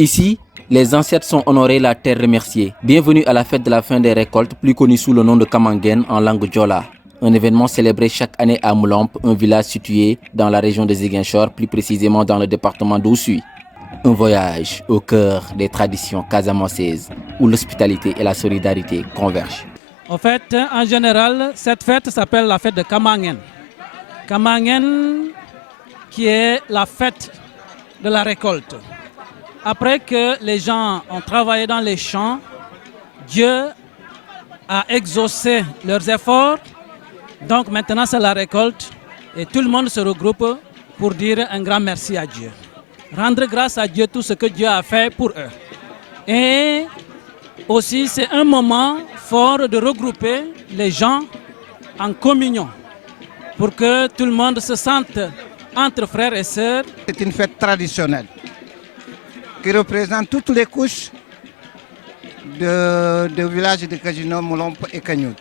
Ici, les ancêtres sont honorés, la terre remerciée. Bienvenue à la fête de la fin des récoltes, plus connue sous le nom de Kamangen en langue Diola. Un événement célébré chaque année à Moulamp, un village situé dans la région de Ziguinchor, plus précisément dans le département d'Oussouye. Un voyage au cœur des traditions casamançaises, où l'hospitalité et la solidarité convergent. En fait, en général, cette fête s'appelle la fête de Kamangen. Kamangen, qui est la fête de la récolte. Après que les gens ont travaillé dans les champs, Dieu a exaucé leurs efforts. Donc maintenant c'est la récolte et tout le monde se regroupe pour dire un grand merci à Dieu. Rendre grâce à Dieu tout ce que Dieu a fait pour eux. Et aussi c'est un moment fort de regrouper les gens en communion pour que tout le monde se sente entre frères et sœurs. C'est une fête traditionnelle qui représente toutes les couches de village de Kajino, Moulamp et Kagnout.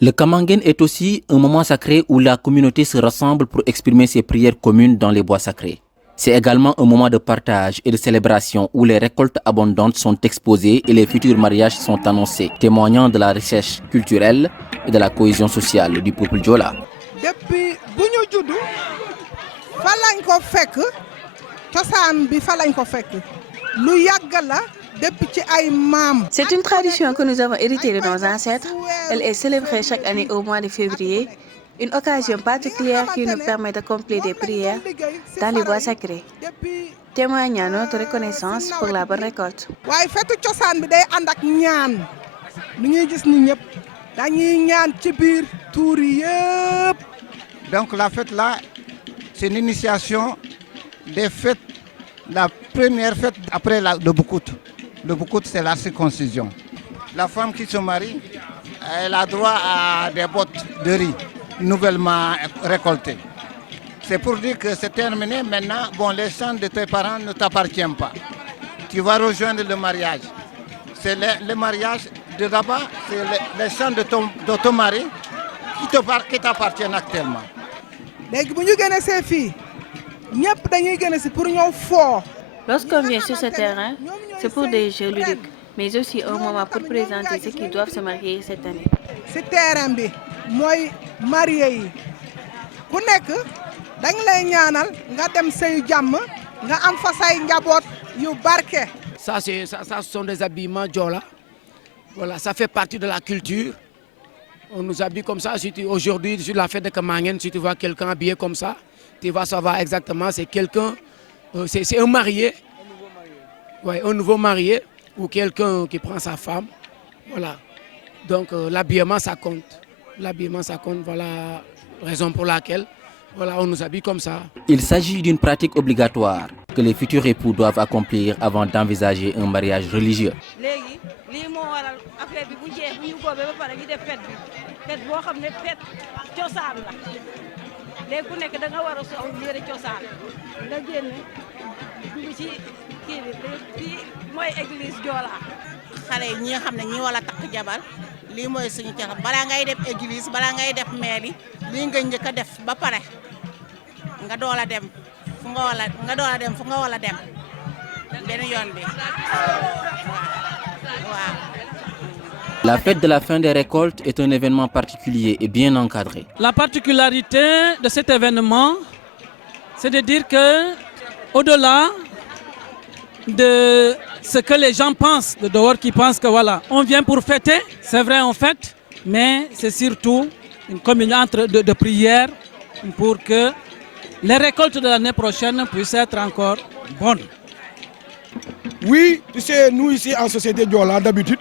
Le Kamangen est aussi un moment sacré où la communauté se rassemble pour exprimer ses prières communes dans les bois sacrés. C'est également un moment de partage et de célébration où les récoltes abondantes sont exposées et les futurs mariages sont annoncés, témoignant de la recherche culturelle et de la cohésion sociale du peuple Diola. Depuis buñu juddu fa lañ ko fekk cosaan bi fa lañ ko fekk lu yàgg la. C'est une tradition que nous avons héritée de nos ancêtres. Elle est célébrée chaque année au mois de février, une occasion particulière qui nous permet d'accomplir des prières dans les bois sacrés, témoignant notre reconnaissance pour la bonne récolte. Donc la fête là, c'est une initiation des fêtes, la première fête après le Boukout. Le Boukout, c'est la circoncision. La femme qui se marie, elle a droit à des bottes de riz nouvellement récoltées. C'est pour dire que c'est terminé. Maintenant, bon, les champs de tes parents ne t'appartiennent pas. Tu vas rejoindre le mariage. C'est le mariage de là-bas, c'est les champs de ton mari qui t'appartiennent actuellement. Lorsqu'on vient sur ce terrain, c'est pour des jeux ludiques, mais aussi un moment pour présenter ceux qui doivent se marier cette année. Ce terrain, moi, marié, ku nek dañ lay ñaanal nga dem sey jamm nga am fa say njabot yu barké. Ça ce sont des habillements Diola. Voilà, ça fait partie de la culture. On nous habille comme ça. Aujourd'hui, sur la fête de Kamangen, si tu vois quelqu'un habillé comme ça, tu vas savoir exactement c'est quelqu'un. C'est un marié, ouais, un nouveau marié ou quelqu'un qui prend sa femme. Voilà. Donc l'habillement ça compte. L'habillement ça compte, voilà la raison pour laquelle voilà, on nous habille comme ça. Il s'agit d'une pratique obligatoire que les futurs époux doivent accomplir avant d'envisager un mariage religieux. léegi ku nekk da nga war a sol yére cosaan nga génn dugg ci kii bi fii mooy église Diola. xale yi ñi nga xam ne ñi wala takk jabar lii mooy suñu cosaan balaa ngay def église balaa ngay def mairie lii nga njëkk a def ba pare nga dool a dem fu nga wala dem benn yoon bi waaw. La fête de la fin des récoltes est un événement particulier et bien encadré. La particularité de cet événement, c'est de dire que, au-delà de ce que les gens pensent, de dehors qui pensent que voilà, on vient pour fêter, c'est vrai on fête, mais c'est surtout une communion de prières pour que les récoltes de l'année prochaine puissent être encore bonnes. Oui, tu sais, nous ici en société Diola, d'habitude,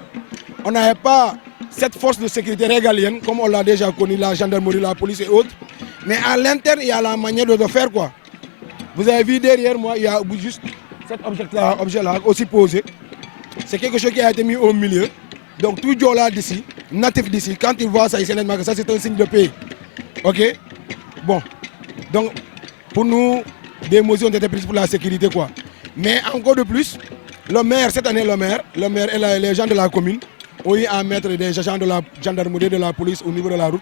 on n'avait pas cette force de sécurité régalienne, comme on l'a déjà connu, la gendarmerie, la police et autres. Mais à l'interne, il y a la manière de le faire, quoi. Vous avez vu derrière moi, il y a juste cet objet-là aussi posé. C'est quelque chose qui a été mis au milieu. Donc tout Diola d'ici, natif d'ici, quand il voit ça, il sait nettement que ça c'est un signe de paix. Ok? Bon. Donc, pour nous, des mesures ont été prises pour la sécurité, quoi. Mais encore de plus, le maire, cette année, le maire et les gens de la commune ont eu à mettre des agents de la gendarmerie, de la police au niveau de la route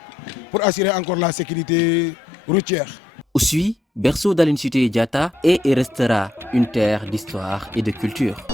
pour assurer encore la sécurité routière. Oussouye, berceau d'Aline Sitoé Diatta, est et restera une terre d'histoire et de culture.